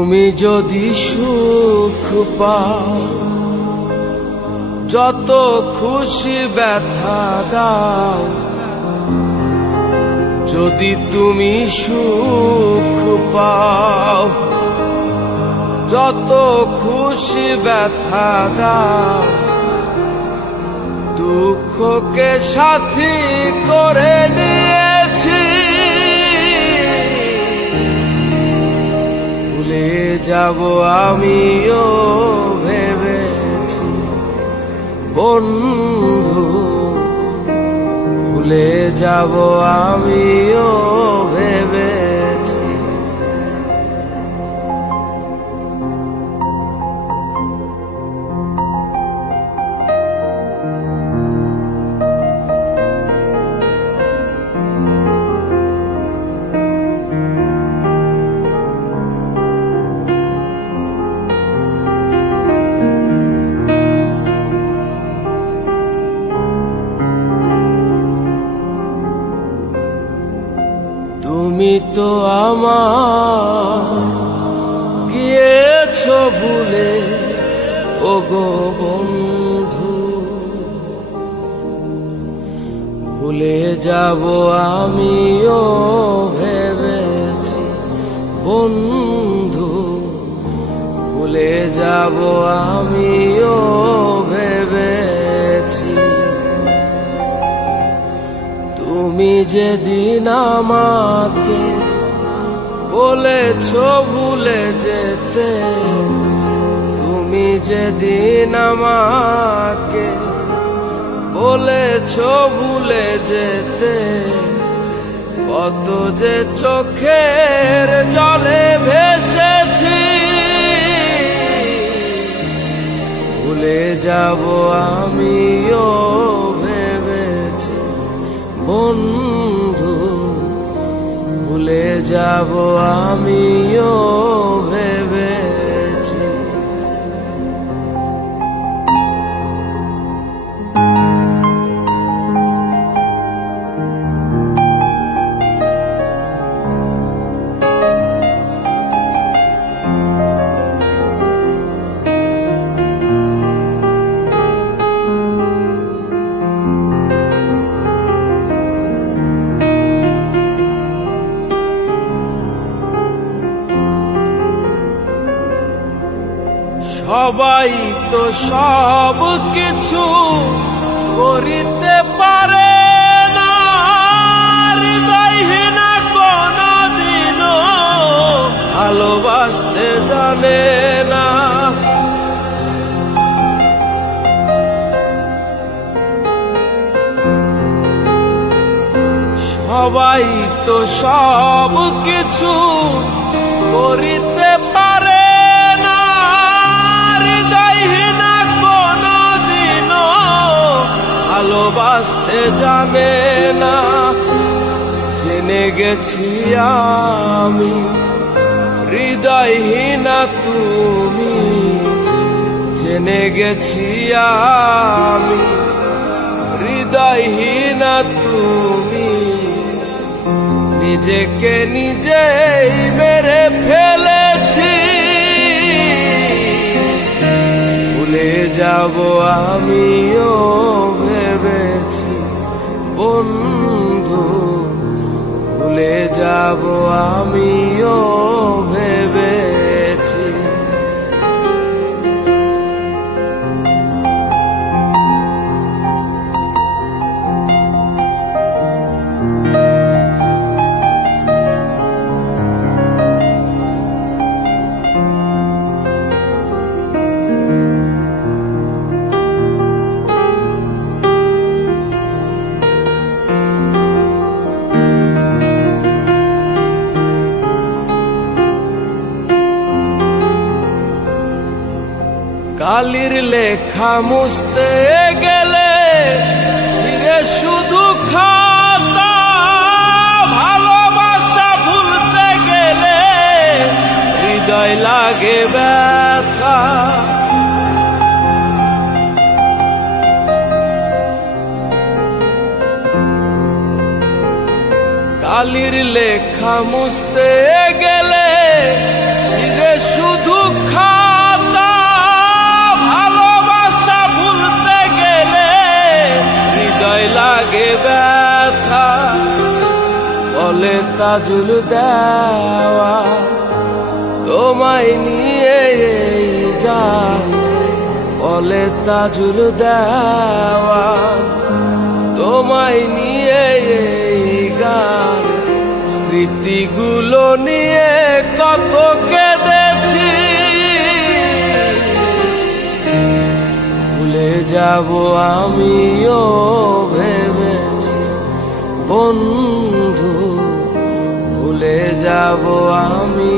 তুমি যদি সুখ পাও, যত খুশি ব্যথা দাও। যদি তুমি সুখ পাও, যত খুশি ব্যথা দাও। দুঃখকে সাথী করে নিয়েছি, ভুলে যাব আমিও ভেবেছি বন্ধু, ভুলে যাব আমিও ভেবেছি। তুমি তো আমার গিয়েছো ভুলে, ওগো বন্ধু, ভুলে যাব আমিও ভেবেছি বন্ধু, ভুলে যাব আমিও ভেবেছি। তুমি যেদিন আমাকে বলেছো ভুলে যেতে, তুমি যেদিন আমাকে বলেছো ভুলে যেতে, কত যে চোখের জলে ভেসেছি। ভুলে যাব আমিও ভেবেছি বন্ধু, ভুলে যাব আমিও ভেবেছি। সবাই তো সব কিছু করিতে পারে না, হৃদয়হীনা কোনদিনও ভালোবাসতে জানে না। সবাই তো সব কিছু করিতে পারে, ভালোবাসতে জানে না। জেনে গেছি আমি হৃদয়হীনা তুমি, জেনে গেছি আমি হৃদয়হীনা তুমি। নিজেকে নিজেই মেরে ফেলেছি, ভুলে যাব আমিও ভেবেছি বন্ধু, ভুলে যাব আমিও ভেবেছি। কালির লেখা মুছতে গেলে ছিঁড়ে শুধু খাতা, ভালোবাসা ভুলতে গেলে হৃদয় লাগে ব্যথা। কালির লেখা মুছতে গেলে ছিঁড়ে তাজুল দেওয়া, তোমায় নিয়ে এই গান বলে তাজুল দেওয়া, তোমায় নিয়ে এই গান। স্মৃতিগুলো নিয়ে কত কেঁদেছি, ভুলে যাব আমিও ভেবেছি বন্ধু, ভুলে যাব আমি